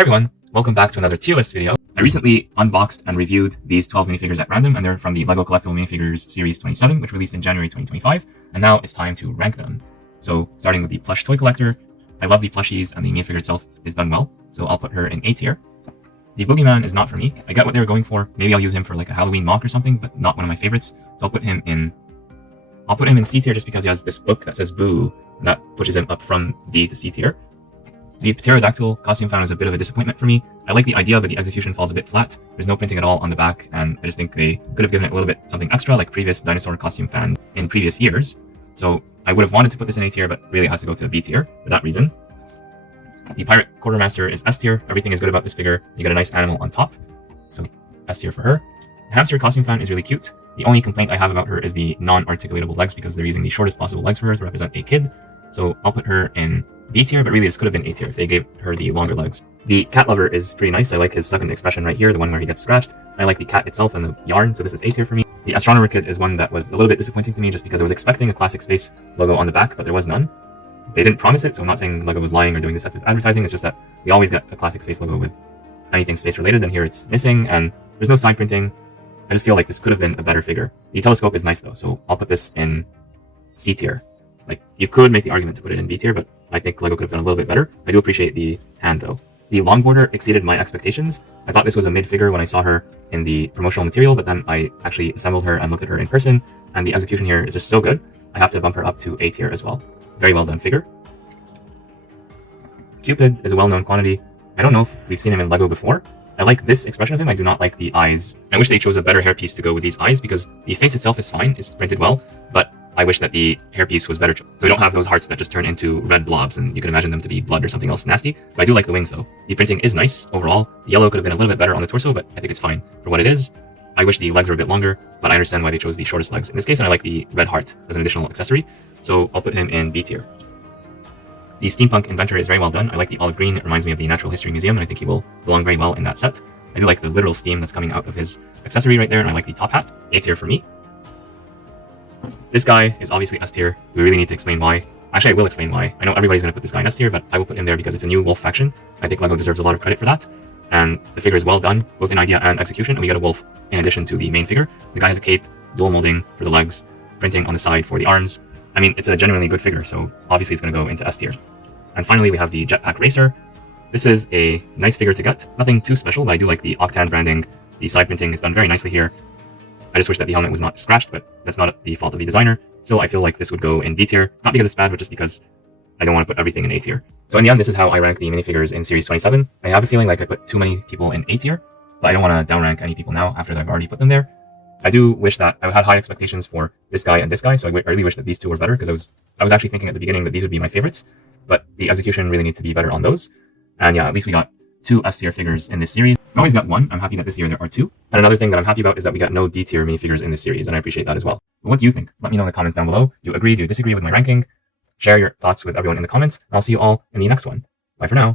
Hey everyone, welcome back to another tier list video. I recently unboxed and reviewed these 12 minifigures at random, and they're from the LEGO Collectible Minifigures Series 27, which released in January 2025, and now it's time to rank them. So, starting with the plush toy collector, I love the plushies and the minifigure itself is done well, so I'll put her in A tier. The Boogeyman is not for me. I get what they were going for. Maybe I'll use him for like a Halloween mock or something, but not one of my favorites, so I'll put him in C tier just because he has this book that says Boo, and that pushes him up from D to C tier. The pterodactyl costume found is a bit of a disappointment for me. I like the idea, but the execution falls a bit flat. There's no printing at all on the back, and I just think they could have given it a little bit something extra like previous dinosaur costume fan in previous years. So I would have wanted to put this in A tier, but really it has to go to B tier for that reason. The pirate quartermaster is S tier. Everything is good about this figure. You get a nice animal on top, so S tier for her. The hamster costume fan is really cute. The only complaint I have about her is the non-articulatable legs, because they're using the shortest possible legs for her to represent a kid. So I'll put her in B tier, but really this could have been A tier if they gave her the longer legs. The cat lover is pretty nice. I like his second expression right here, the one where he gets scratched. I like the cat itself and the yarn, so this is A tier for me. The astronomer kit is one that was a little bit disappointing to me just because I was expecting a classic space logo on the back, but there was none. They didn't promise it, so I'm not saying LEGO was lying or doing deceptive advertising. It's just that we always get a classic space logo with anything space related, and here it's missing, and there's no side printing. I just feel like this could have been a better figure. The telescope is nice though, so I'll put this in C tier. Like, you could make the argument to put it in B tier, but I think LEGO could have done a little bit better. I do appreciate the hand though. The longboarder exceeded my expectations. I thought this was a mid figure when I saw her in the promotional material, but then I actually assembled her and looked at her in person, and the execution here is just so good. I have to bump her up to A tier as well. Very well done figure. Cupid is a well-known quantity. I don't know if we've seen him in LEGO before. I like this expression of him. I do not like the eyes. I wish they chose a better hairpiece to go with these eyes, because the face itself is fine. It's printed well, but I wish that the hairpiece was better. So we don't have those hearts that just turn into red blobs, and you can imagine them to be blood or something else nasty. But I do like the wings though. The printing is nice overall. The yellow could have been a little bit better on the torso, but I think it's fine for what it is. I wish the legs were a bit longer, but I understand why they chose the shortest legs in this case, and I like the red heart as an additional accessory. So I'll put him in B tier. The steampunk inventor is very well done. I like the olive green. It reminds me of the Natural History Museum, and I think he will belong very well in that set. I do like the literal steam that's coming out of his accessory right there, and I like the top hat. A tier for me. This guy is obviously S tier. We really need to explain why. Actually, I will explain why. I know everybody's going to put this guy in S tier, but I will put him there because it's a new wolf faction. I think LEGO deserves a lot of credit for that. And the figure is well done, both in idea and execution, and we get a wolf in addition to the main figure. The guy has a cape, dual molding for the legs, printing on the side for the arms. I mean, it's a genuinely good figure, so obviously it's going to go into S tier. And finally, we have the Jetpack Racer. This is a nice figure to get. Nothing too special, but I do like the Octan branding. The side printing is done very nicely here. I just wish that the helmet was not scratched, but that's not the fault of the designer. So I feel like this would go in B tier, not because it's bad, but just because I don't want to put everything in A tier. So in the end, this is how I rank the minifigures in Series 27. I have a feeling like I put too many people in A tier, but I don't want to downrank any people now after I've already put them there. I do wish that I had high expectations for this guy and this guy, so I really wish that these two were better, because I was actually thinking at the beginning that these would be my favorites, but the execution really needs to be better on those. And yeah, at least we got 2 S tier figures in this series. I always got 1. I'm happy that this year there are 2. And another thing that I'm happy about is that we got no D tier minifigures in this series, and I appreciate that as well. But what do you think? Let me know in the comments down below. Do you agree? Do you disagree with my ranking? Share your thoughts with everyone in the comments, and I'll see you all in the next one. Bye for now.